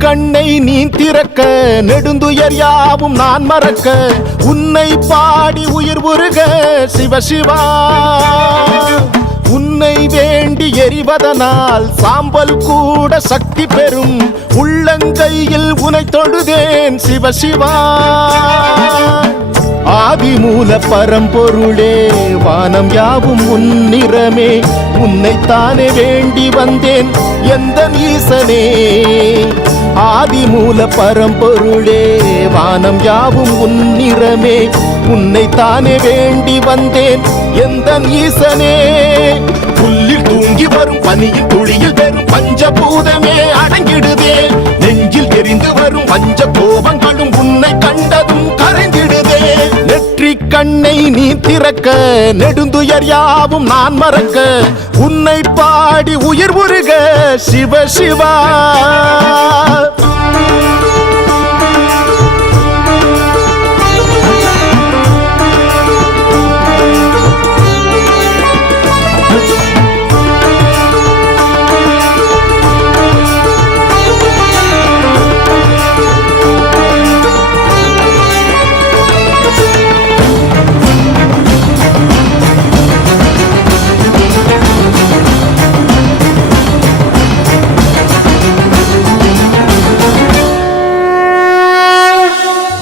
கண்ணை நீ திறக்க நெடுந்துயர் யாவும் நான் மறக்க உன்னை பாடி உயிர் உருக சிவசிவா உன்னை வேண்டி எரிவதனால் சாம்பல் கூட சக்தி பெறும் உள்ளங்கையில் உனை தொழுதேன் சிவசிவா ஆதிமூல பரம்பொருளே வானம் யாவும் உன்னிறமே உன்னைத்தானே வேண்டி வந்தேன் எந்த ஈசனே ஆதிமூல பரம்பொருளே வானம் யாவும் உன்னிறமே உன்னைத்தானே வேண்டி வந்தேன் எந்த ஈசனே புல்லில் தூங்கி வரும் பனியின் துளியில் பெறும் பஞ்சபூதமே அடங்கிடுதே நெஞ்சில் எரிந்து வரும் பஞ்ச கோபங்களும் உன்னை கண்டதும் கரைந்திடுதே நெற்றி கண்ணை நீ திறக்க நெடுந்துயர் யாவும் நான் மறக்க உன்னை பாடி உயிர் உருக சிவசிவா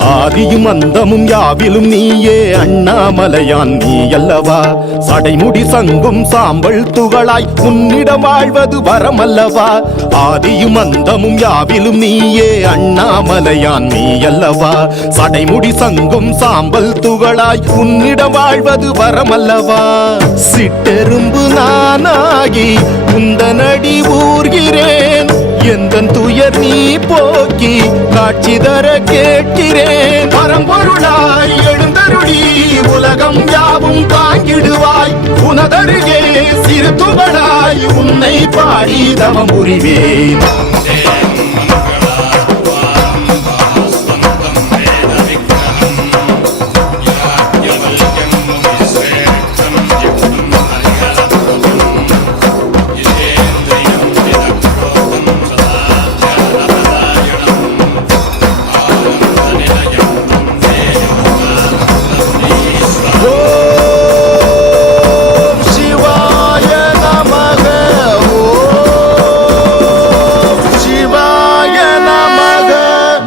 ஆதியும் அந்தமும் யாவிலும் நீயே அண்ணாமலையான் நீ அல்லவா சடைமுடி சங்கும் சாம்பல் துகளாய் உன்னிடம் வாழ்வது வரமல்லவா ஆதியும் அந்தமும் யாவிலும் நீயே அண்ணாமலையான் நீ அல்லவா சடைமுடி சங்கும் சாம்பல் துகளாய் உன்னிடம் வாழ்வது வரமல்லவா சிட்டெரும்பு நானாகி உந்தனடி ஊர்கிறேன் எந்தன் துயர் நீ போக்கி காட்சி தர கேட்கிறேன் பரம்பொருளாய் எழுந்தருளி உலகம் யாவும் தாங்கிடுவாய் உனதருகே சிறு துகளாய் உன்னை பாடி தவம் புரிவேன்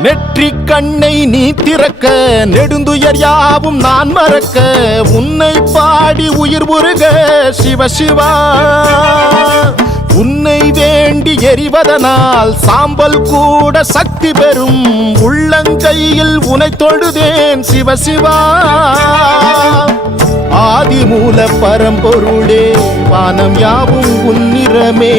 நெற்றி கண்ணை நீ திறக்க நெடுந்துயர் யாவும் நான் மறக்க உன்னை பாடி உயிர் உருக சிவசிவா உன்னை வேண்டி எரிவதனால் சாம்பல் கூட சக்தி பெறும் உள்ளங்கையில் உனை தொழுதேன் சிவசிவா ஆதிமூல பரம்பொருளே வானம் யாவும் உன்னிறமே